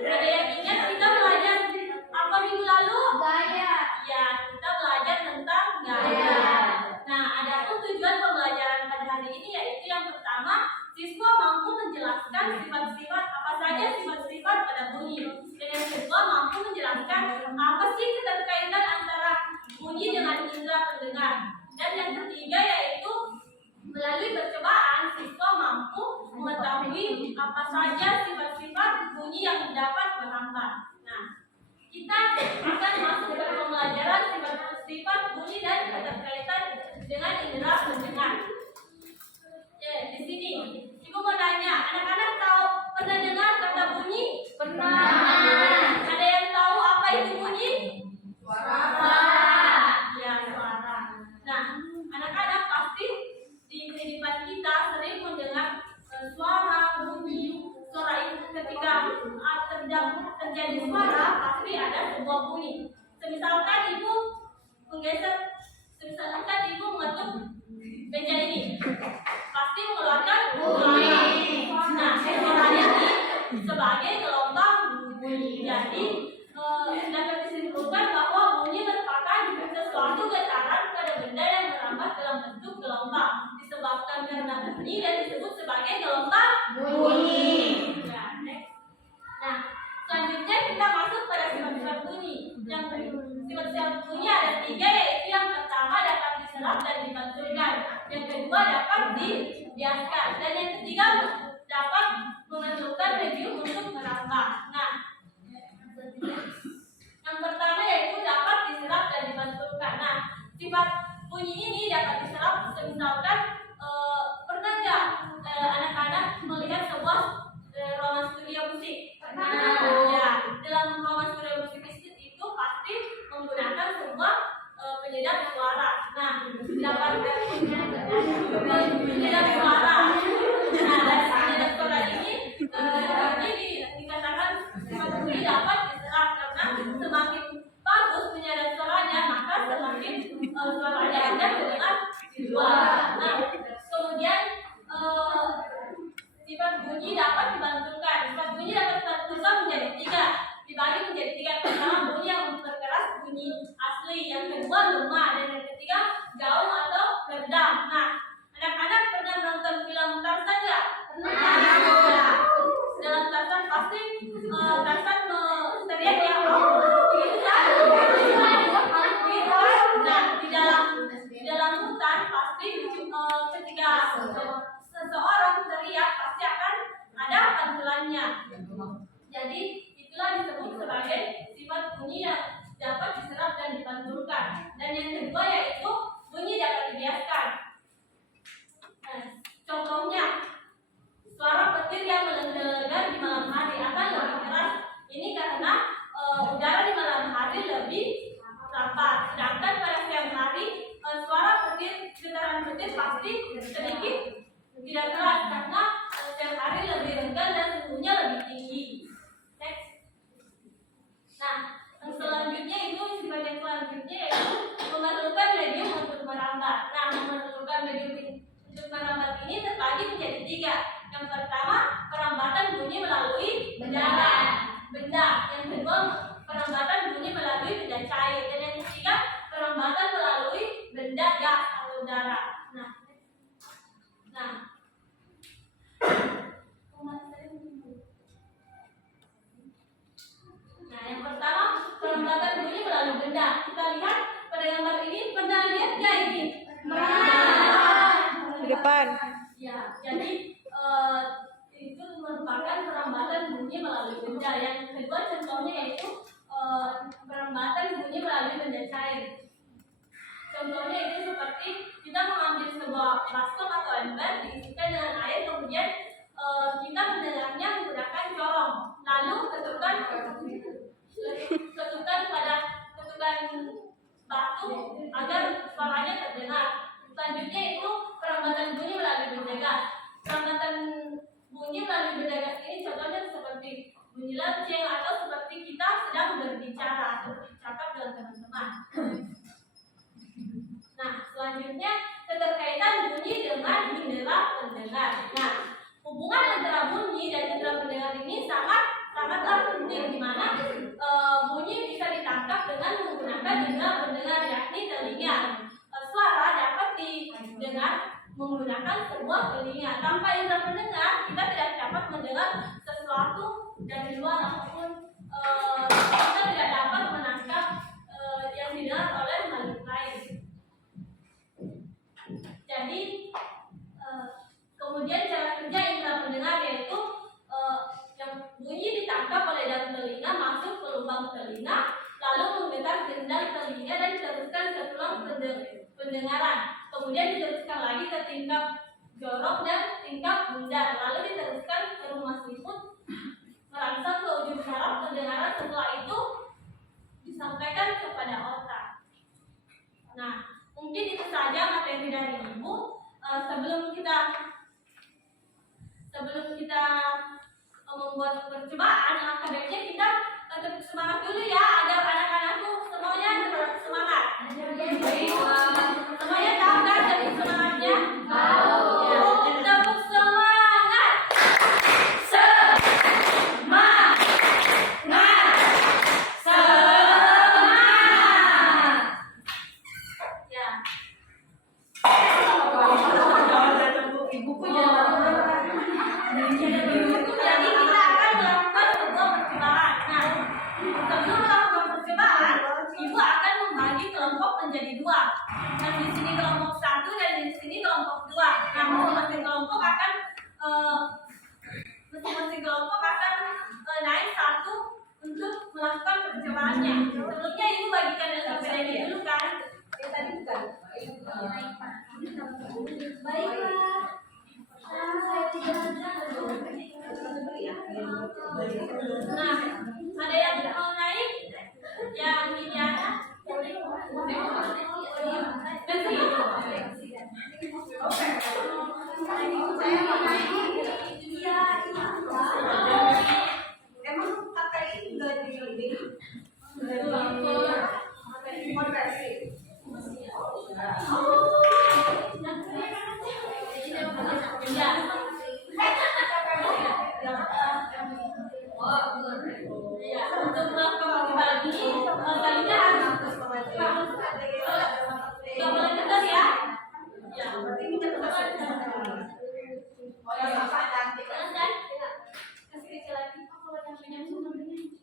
Ada yang ingat kita belajar apa minggu lalu? Gaya. Ya, kita belajar tentang gaya. Nah, adapun tujuan pembelajaran pada hari ini yaitu yang pertama, siswa mampu menjelaskan sifat-sifat apa saja sifat-sifat pada bunyi. Dan yang kedua, mampu menjelaskan apa sih keterkaitan antara bunyi dengan indera pendengar. Dan yang ketiga yaitu melalui percobaan siswa mampu mengetahui apa saja sifat-sifat bunyi yang dapat berambah. Nah, kita akan masuk ke pembelajaran sifat-sifat bunyi dan keterkaitan dengan indera pendengar. Ya, di sini Ibu mau tanya, anak-anak tahu pernah dengar kata bunyi? Pernah. Ada yang tahu apa itu bunyi? Suara. Ya, suara. Nah, anak-anak pasti di kehidupan kita sering mendengar suara, bunyi. Suara itu ketika terjadi suara pasti ada sebuah bunyi. Misalkan Ibu menggeser, misalkan Ibu mengetuk meja ini, pasti mengeluarkan bunyi. Nah, suaranya ini sebagai gelombang bunyi. Jadi dapat disimpulkan bahwa bunyi merupakan sesuatu getaran pada benda yang merambah dalam bentuk gelombang. Disebabkan karena bunyi dan disebut sebagai gelombang bunyi. Ya, next. Nah, selanjutnya kita masuk pada sifat-sifat bunyi. Yang sifat-sifat bunyi ada 3, yaitu yang pertama dapat diserap dan dipantulkan, yang kedua dapat dibiaskan, dan yang ketiga dapat memerlukan medium untuk merambah. Nah, yang pertama yaitu dapat diserap dan dipantulkan. Nah, sifat bunyi ini dapat diserap, misalkan pernah nggak anak-anak melihat sebuah ruangan studio musik? Pernah. Ya, dalam ruangan studio musik itu pasti menggunakan sebuah penyedap suara. Nah, dapat penyedap suara. Nah, dari penyedap suara ini dikatakan sifat bunyi dapat diserap karena semakin bagus penyedap suaranya, maka semakin suaranya akan terdengar di luar. Nah, kemudian sifat bunyi dapat dibantulkan. Sifat bunyi dapat dibantulkan menjadi 3, dibagi menjadi 3. Pertama, bunyi yang memperkeras bunyi asli, yang kedua lemah, dan yang ketiga gaung atau redam. Nah, anak-anak pernah menonton film Tarzan nggak? Pernah. Dalam Tarzan pasti Tarzan teriak ya, gitu kan? Nah, di dalam hutan pasti ketika seseorang teriak pasti akan ada pantulannya. Jadi itulah disebut sebagai sifat bunyi yang dapat diserap dan dipantulkan. Dan yang kedua yaitu bunyi dapat dibiaskan. Nah, contohnya suara petir yang menggelegar di malam hari akan lebih keras. Ini karena udara di malam hari lebih rapat. Sedangkan pada siang hari suara petir, getaran petir pasti sedikit tidak keras karena siang hari lebih renggang dan suhunya lebih tinggi. Next. Nah, yang selanjutnya itu sifat yang selanjutnya yaitu memerlukan medium untuk merambah. Nah, memerlukan medium untuk merambat ini terbagi menjadi 3. Yang pertama, perambatan bunyi melalui benda. Yang kedua, perambatan bunyi melalui benda cair. Dan yang ketiga, perambatan melalui benda gas atau udara. Nah, yang pertama, perambatan bunyi melalui benda. Kita lihat pada gambar ini, pernah lihat nggak ini? Di depan. Ya, jadi itu merupakan perambatan bunyi melalui benda. Yang kedua contohnya yaitu perambatan bunyi melalui benda cair. Contohnya itu seperti kita mengambil sebuah baskom atau ember, diisikan dengan air, kemudian kita mendengarnya menggunakan corong, lalu ketukan pada ketukan batu agar suaranya terdengar. Selanjutnya itu perambatan bunyi melalui benda gas. Perambatan bunyi melalui benda gas ini contohnya seperti bunyi lonceng atau seperti kita sedang berbicara atau bercakap dengan teman-teman. Nah, selanjutnya menyesuaikan bunyi dengan indera pendengar. Nah, hubungan antara bunyi dan indera pendengar ini sangatlah penting, di mana bunyi bisa ditangkap dengan menggunakan indera pendengar, yakni telinga. Suara dapat didengar menggunakan sebuah telinga. Tanpa indera pendengar, kita tidak dapat mendengar sesuatu dari luar ataupun kita tidak dapat menangkap yang didengar oleh makhluk lain. Jadi kemudian cara kerja indera pendengar yaitu yang bunyi ditangkap oleh dalam telinga masuk ke lubang telinga, lalu menggetar gendang telinga dan diteruskan ke tulang pendengaran. Kemudian diteruskan lagi ke tingkap jorok dan tingkap bundar, lalu diteruskan ke rumah selimut merangsang ke ujung saraf pendengaran. Setelah itu disampaikan kepada otak. Nah, mungkin itu saja materi dari Ibu. Sebelum kita membuat percobaan, alangkah baiknya kita tetap semangat dulu ya, agar anak-anakku semuanya tetap semangat. Semuanya tahu kan dari semangatnya? Tahu. Ya, tetap semangat. Semangat. Semangat. Ya. Ibuku jadi kita akan melakukan sebuah percobaan. Nah, sebelum melakukan percobaan, Ibu akan membagi kelompok menjadi dua. Nah, di sini kelompok 1 dan di sini kelompok 2. Nah, masing-masing kelompok akan naik satu untuk melakukan percobaannya. Sebelumnya Ibu bagikan LKPD dulu kan? Tadi bukan. Baiklah. Nah, ada yang mau naik? Yang Liliana? Saya mau naik. Emang KPI nggak di konversi? Ya, untuk melakukan bagi kalinya harus nggak boleh tegas ya. Ya, berarti ini tegas. Oh ya, apa nanti? Dan kasih kecil lagi. Kalau yang punya semua jadi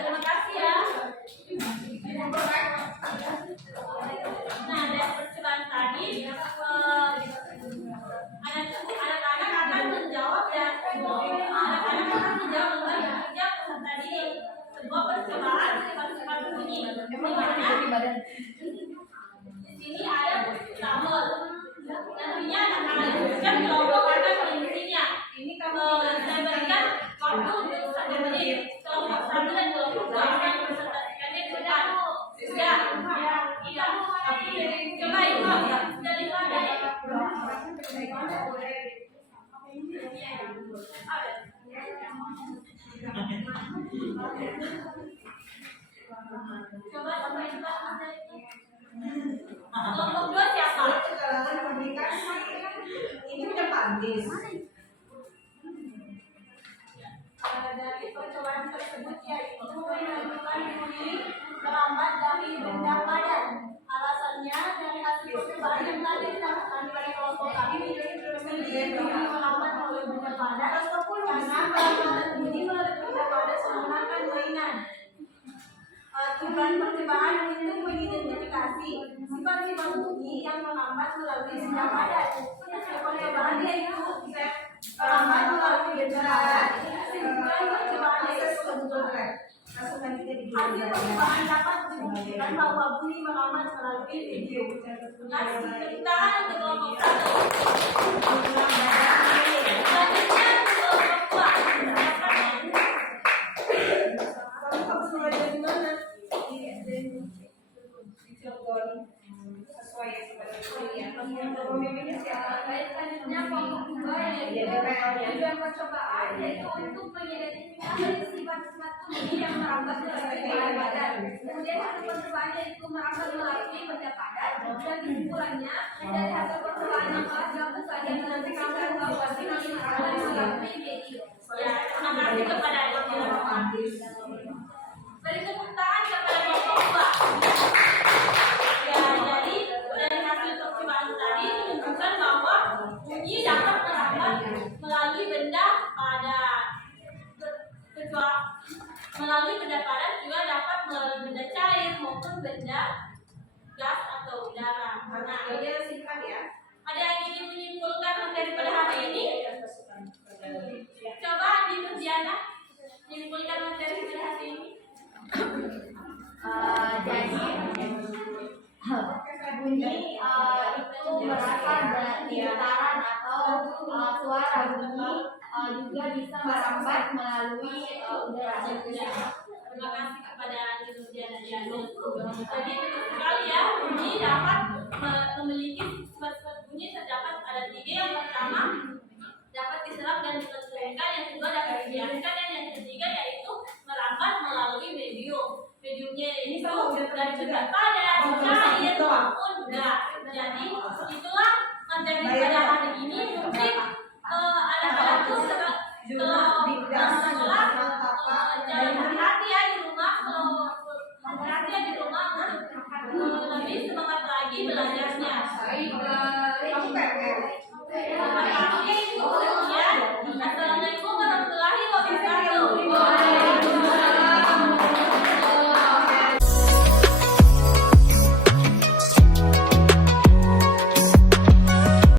terima kasih ya. Nah, dari percobaan tadi anak-anak akan menjawab dengan bekerja peserta didik sebuah percobaan sifat-sifat bunyi. Di sini ada tabel. Nantinya anak-anak disebutkan kelompok akan mengisinya. Ini saya berikan waktu untuk 1 menit. Kelompok 1 dan kelompok 2 akan presentasikannya ke depan. Ya, iya. Coba ikut daripada coba kelompok 2 siapa? Ini udah pandis. Dari percobaan tersebut yaitu menentukan bunyi terlambat dari benda padat. Alasannya dari hasil percobaan yang tadi dilakukan pada kelompok kami menjadi terlambat oleh benda padat karena pelambatan bunyi melalui benda padat menggunakan mainan. Tujuan percobaan untuk mengidentifikasi sifat-sifat bunyi yang melambat melalui benda padat. Percobaan yaitu melambat melalui benda padat. Kesimpulan percobaan yaitu hasil percobaan dapat membuktikan bahwa bunyi melambat melalui video. Tepuk tangan untuk kelompok 1. Selanjutnya kelompok 2. Sesuai seperti ini ya. Pemimpinnya siapa? Tujuan percobaan yaitu untuk mengidentifikasi sifat-sifat bunyi yang merambat melalui pada badan. Kemudian hasil percobaan yaitu merambat melalui benda padat, dan kesimpulannya dari hasil percobaan yang telah dilakukan yang menentukan bahwa sinyal merambat melalui medium. Ya, terima kasih kepada Ibu. Beri tepuk tangan kepada Bapak. Ya, jadi dari hasil percobaan tadi menunjukkan bahwa bunyi dapat merambat melalui benda padat. Melalui benda padat juga dapat melalui benda cair maupun benda gas atau udara. Nah, Ini singkat ya. ada yang ingin menyimpulkan materi pada hari ini? Coba Andi Nurdiana menyimpulkan materi pada hari ini. Jadi bunyi itu berasal dari getaran atau suara bunyi juga bisa merambat melalui udara. Terima kasih kepada Andi Nurdiana. Jadi betul sekali ya, bunyi dapat memiliki sifat-sifat bunyi terdapat ada 3. Yang pertama dapat diserap dan ditersebutkan, yang kedua dapat dibiarkan, dan yang ketiga yaitu merambat melalui medium. Mediumnya ini dari benda padat